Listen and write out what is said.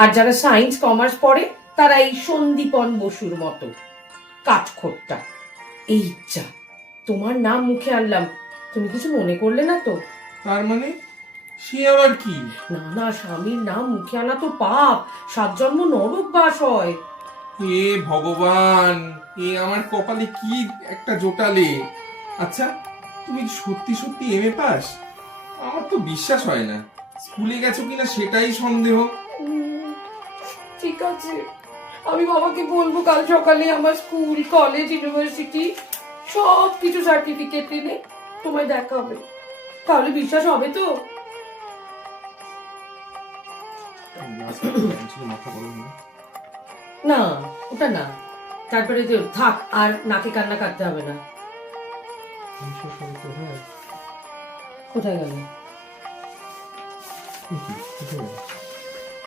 আর যারা science commerce পড়ে তারা এই সন্দীপন বসুর মতো কাঠখোট্টা। এই যা, তোমার নাম মুখে আনলাম, তুমি কিছু মনে করলে না তো? তার মানে সে আবার কি? না না, স্বামীর নাম মুখে আনা তো পাপ, 7 জন্ম নরক বাস হয়। হে ভগবান, এ আমার কপালে কি একটা জোটালে। আচ্ছা, তুমি সত্যি সত্যি এমএ পাস? আমার তো বিশ্বাস হয় না। স্কুলে গেছো কিনা সেটাই সন্দেহ। ঠিক আছে, আমি বাবাকে বলবো কাল সকালে আমার স্কুল, কলেজ, ইউনিভার্সিটি সব কিছু সার্টিফিকেট এনে তোমায় দেখাবে, তাহলে বিশ্বাস হবে তো? মাথা গরম না। না, ওটা না। তারপরে যে থাক, আর নাকে কান্না কাটতে হবে না। কোথায় গেল?